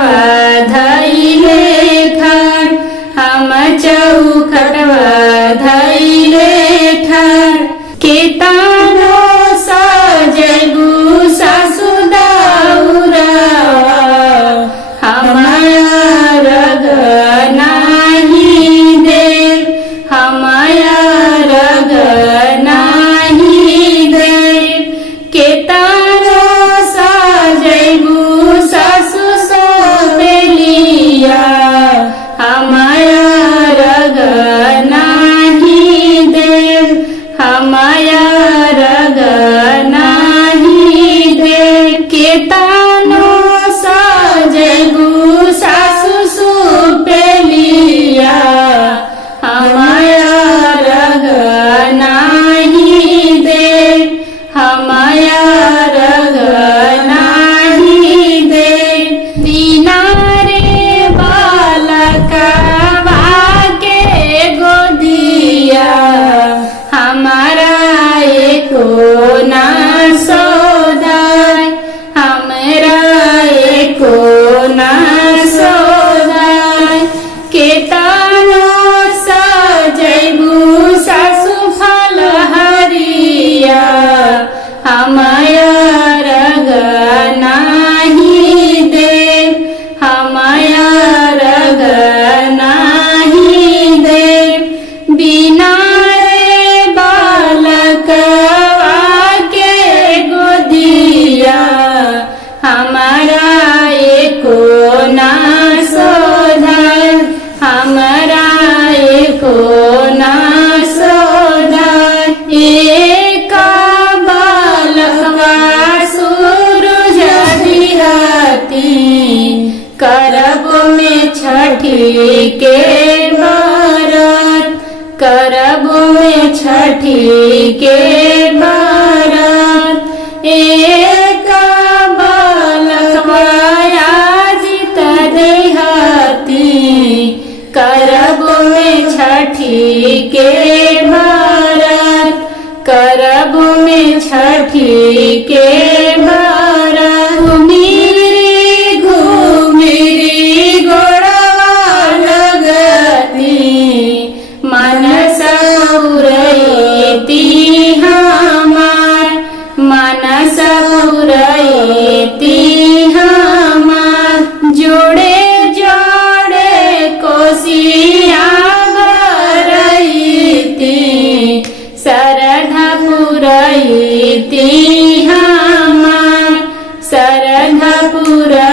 चौखटवा धइले ठार, हम चौखटवा धइले ठार। केतनो सजैबू सासु दाउरावा, हमारा रग नाही देव, हमारा रग नाही देव। केतनो सजैबू सासु सपेलिया, हमारा रग नाही देव, हमारा रग नाही देव। केतनो सजैबू सासु सपेलिया, हमारा रग नाही देव, हमारा रग नाही देव। बिना रे बालकवा के गोदिया, हमारा एको ना सोधाय, हमरा एको ना सोधाय। केतनो सजैबू सासु फलहरिया, हमारा रग नाही देव, हमारा रग नाही देव। बिना रे बालकवा के गोदिया, हमारा एको ना सोधाय, हमारा एको ना सोधाय। एक बालकवा सूरज दिहती, करब में छठी के व्रत, करब में छठी के व्रत। एक बालकवा याजित देहती, करब में छठी के व्रत, करब में छठी के व्रत। घुमिरी गोड़वा लगती, मनस उरैती हमार, मनस उरैती हमार। जोड़े जोड़े कोसिया भरैती, सरधा पुरैती हमार, सरधा पुरैती